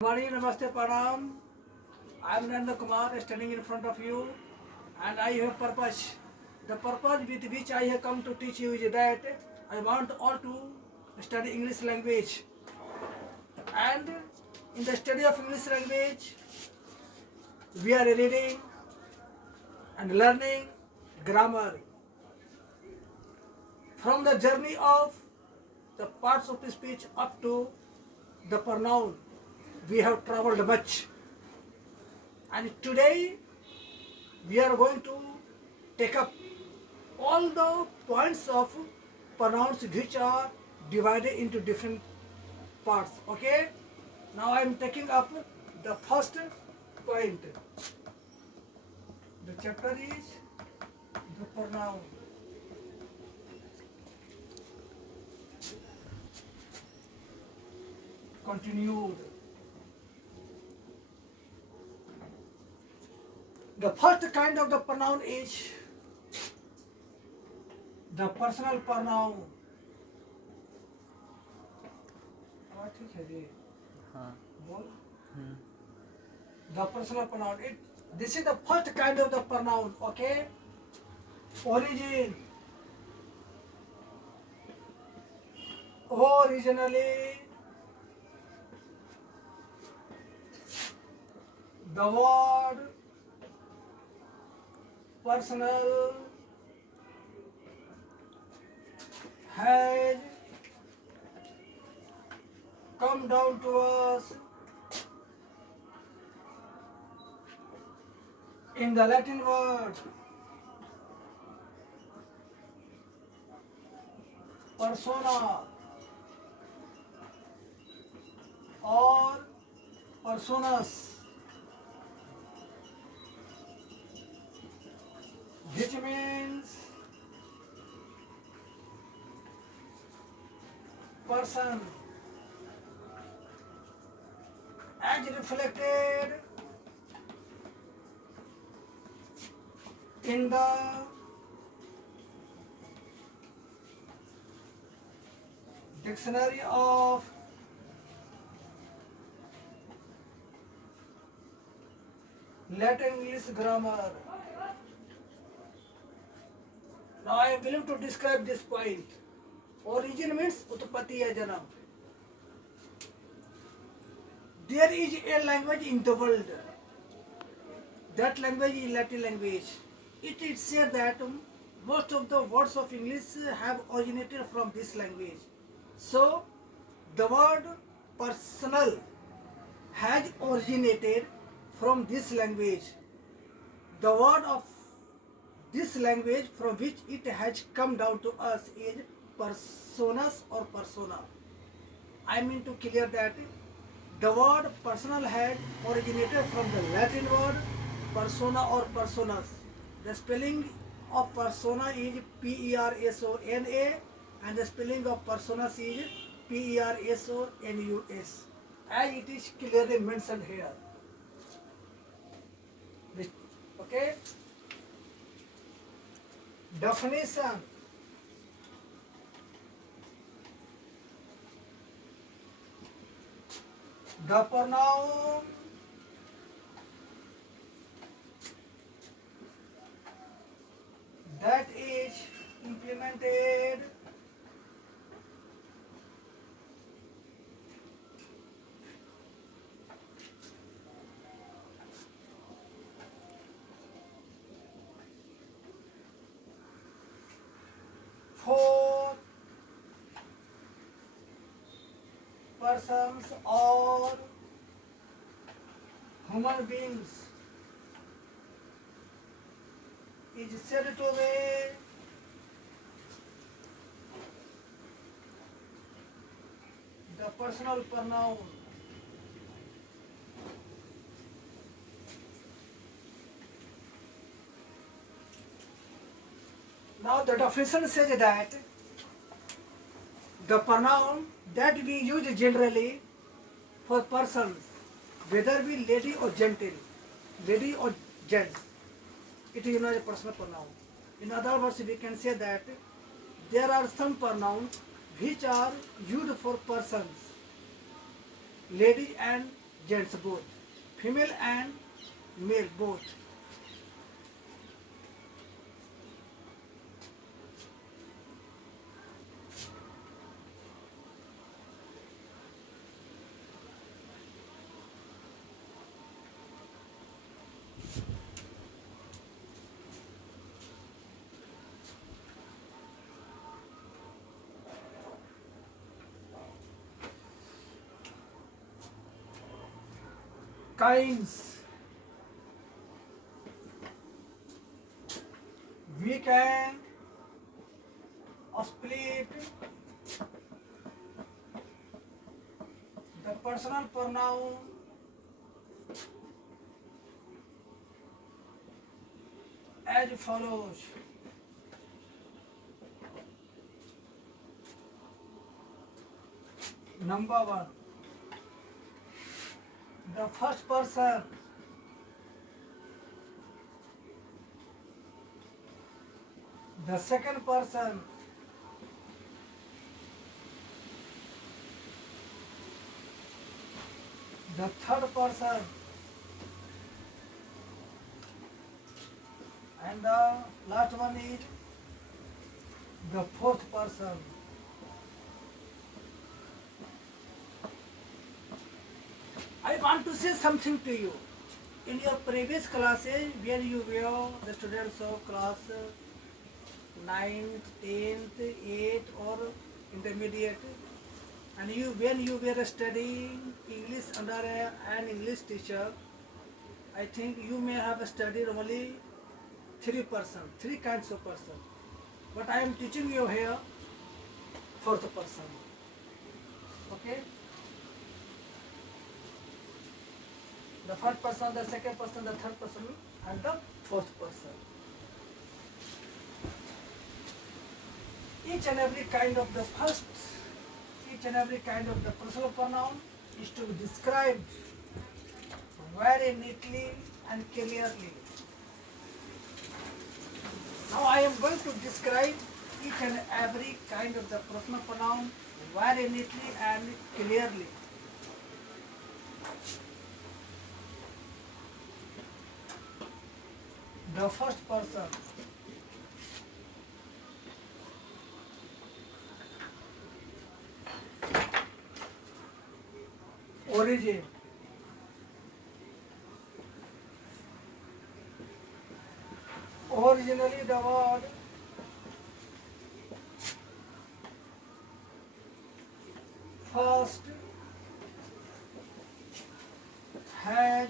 Morning, Namaste, Pranam. I am Narendra Kumar standing in front of you and I have purpose. The purpose with which I have come to teach you is that I want all to study English language. And in the study of English language, we are reading and learning grammar. From the journey of the parts of speech up to the pronoun, we have traveled much. And today we are going to take up all the points of pronouns which are divided into different parts. Okay, now I am taking up the first point. The chapter is the pronoun. Continued. The first kind of the pronoun is the personal pronoun. हाँ, ठीक है जी. हाँ. बोल. हम्म. The personal pronoun. This is the first kind of the pronoun. Okay. Origin. Originally, the word personal has come down to us in the Latin word persona or personas, which means person, as reflected in the dictionary of Latin English grammar. Now I am willing to describe this point. Origin means utpatti ya janam. There is a language in the world. That language is Latin language. It is said that most of the words of English have originated from this language. So, the word personal has originated from this language. The word of this language from which it has come down to us is personas or persona. I mean to clear that the word personal had originated from the Latin word persona or personas. The spelling of persona is Persona and the spelling of personas is Personus, as it is clearly mentioned here. Okay? Definition. The pronoun that is implemented for persons or human beings is said to be the personal pronoun. Now the definition says that the pronoun that we use generally for persons, whether be lady or gentle, lady or gents, it is not a personal pronoun. In other words, we can say that there are some pronouns which are used for persons, lady and gents both, female and male both. Kinds. We can split the personal pronoun as follows. Number one, the first person, the second person, the third person, and the last one is the fourth person. I want to say something to you. In your previous classes, where you were the students of class 9th, 10th, 8th or intermediate, and when you were studying English under an English teacher, I think you may have studied only three kinds of person. But I am teaching you here fourth person. Okay? The first person, the second person, the third person, and the fourth person. Each and every kind of the personal pronoun is to be described very neatly and clearly. Now I am going to describe each and every kind of the personal pronoun very neatly and clearly. The first person, origin. Originally the word first had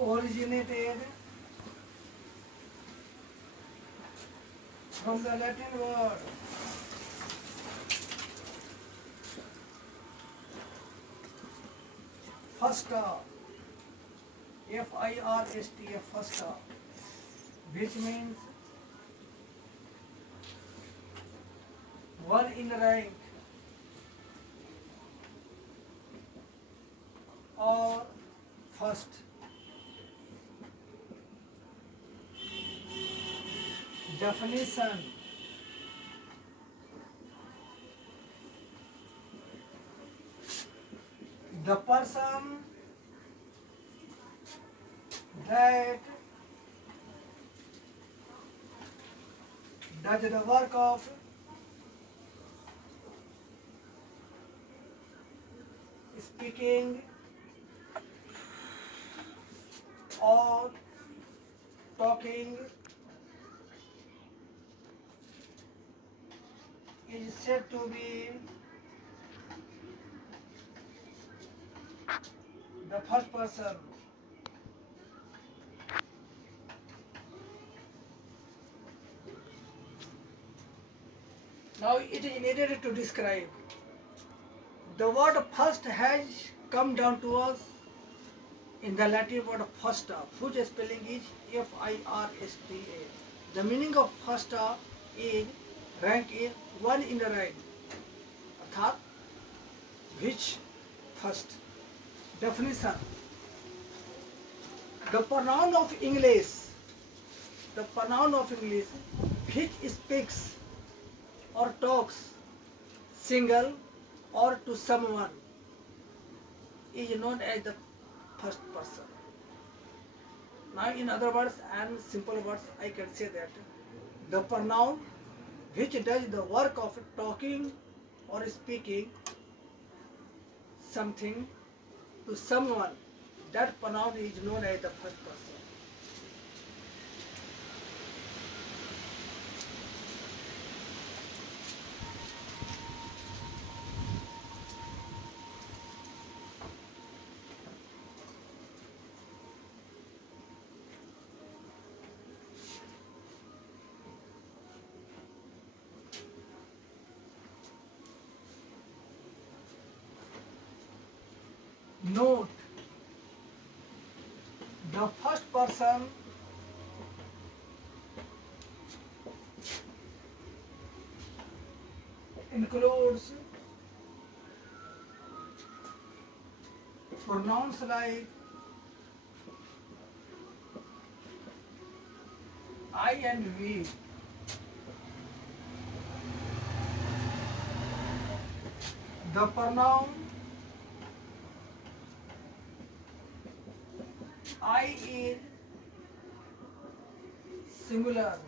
originated from the Latin word firsta, F-I-R-S-T-A, firsta, which means one in rank or first. Definition. The person that does the work of speaking or talking is said to be the first person. Now it is needed to describe. The word first has come down to us in the Latin word firsta, whose spelling is F-I-R-S-T-A. The meaning of firsta is rank is one in the rank. अर्थात which first. Definition. The pronoun of English which speaks or talks single or to someone is known as the first person. Now, in other words and simple words, I can say that the pronoun which does the work of talking or speaking something to someone, that pronoun is known as the first person. Note, the first person includes pronouns like I and we. The pronoun I is singular.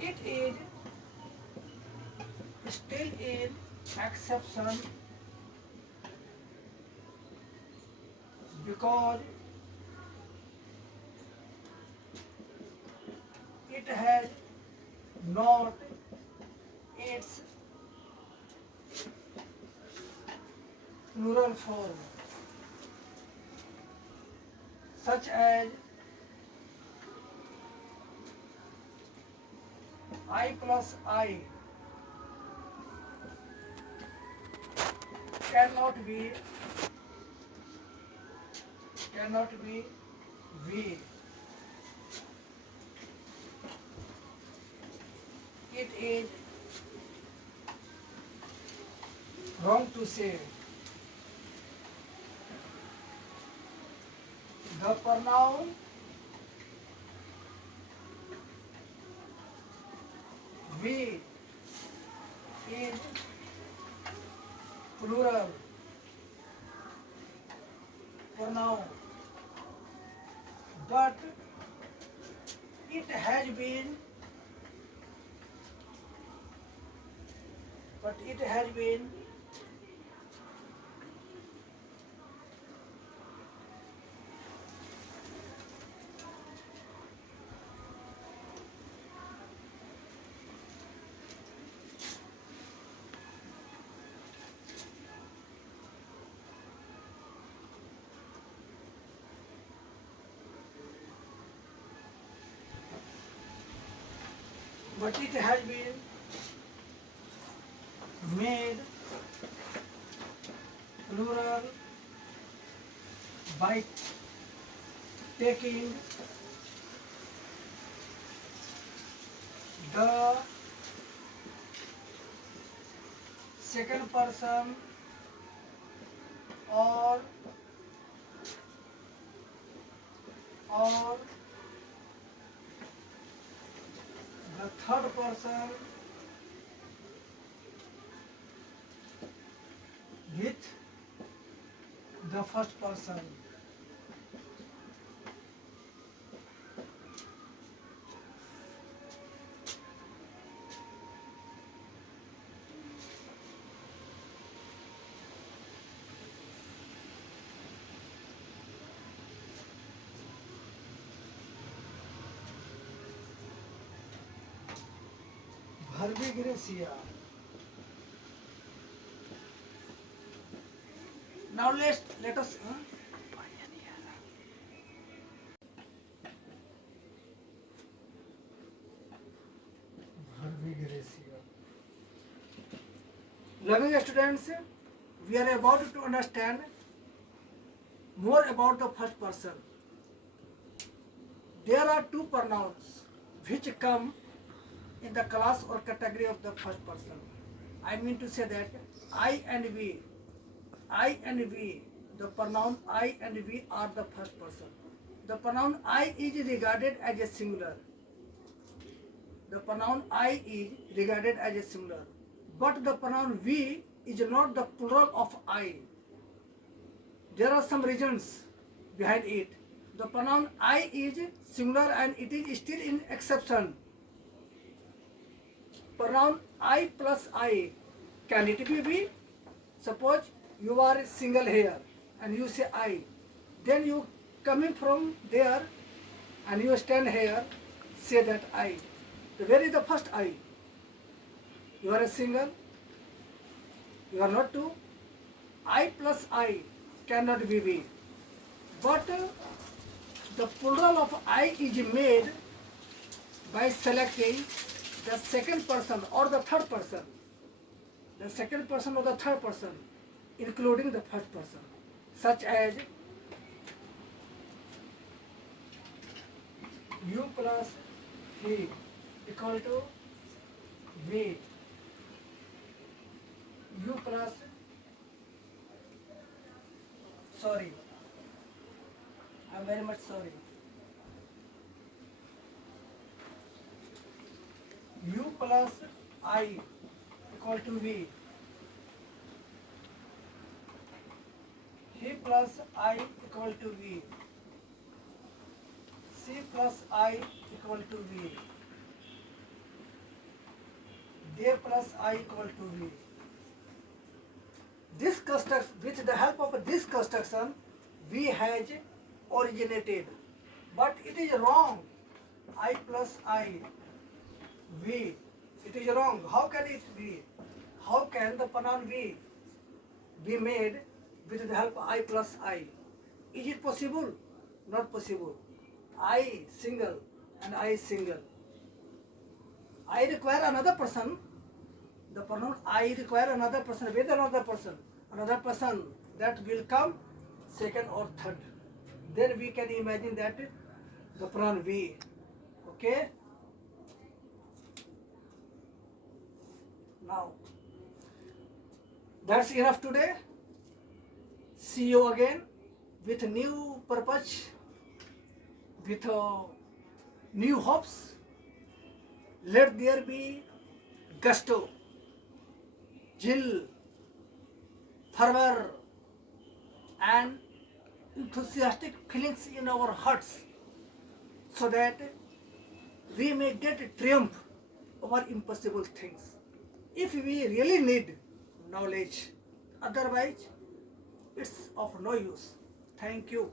It is still an exception because it has not its plural form, such as I plus I cannot be we. It is wrong to say. The pronoun we is plural pronoun, but it has been made plural by taking the second person or the third person with the first person. Verbigracia. Now let us Verbigracia. Loving students, we are about to understand more about the first person. There are two pronouns which come in the class or category of the first person. I mean to say that I and we, the pronoun I and we are the first person. The pronoun I is regarded as a singular. the pronoun I is regarded as a singular, but the pronoun we is not the plural of I. There are some reasons behind it. The pronoun I is singular and it is still in exception. Pronoun I plus I, can it be we? Suppose you are single here and you say I. Then you coming from there and you stand here, say that I. Where is the first I? You are a single, you are not two. I plus I cannot be we. But the plural of I is made by selecting the second person or the third person. The second person or the third person, including the first person, such as you plus he equal to we. You plus, sorry, I am very much sorry. You plus I equal to V. He plus I equal to V. C plus I equal to V. They plus I equal to V. This construction, with the help of this construction, V has originated, but it is wrong. I plus I, V. It is wrong. How can it be? How can the pronoun we be made with the help of I plus I? Is it possible? Not possible. I single and I single. I require another person. The pronoun I require another person with another person. Another person that will come second or third. Then we can imagine that the pronoun we. Okay? Now, that's enough today. See you again with new purpose, with new hopes. Let there be gusto, zeal, fervor, and enthusiastic feelings in our hearts, so that we may get triumph over impossible things. If we really need knowledge, otherwise it's of no use. Thank you.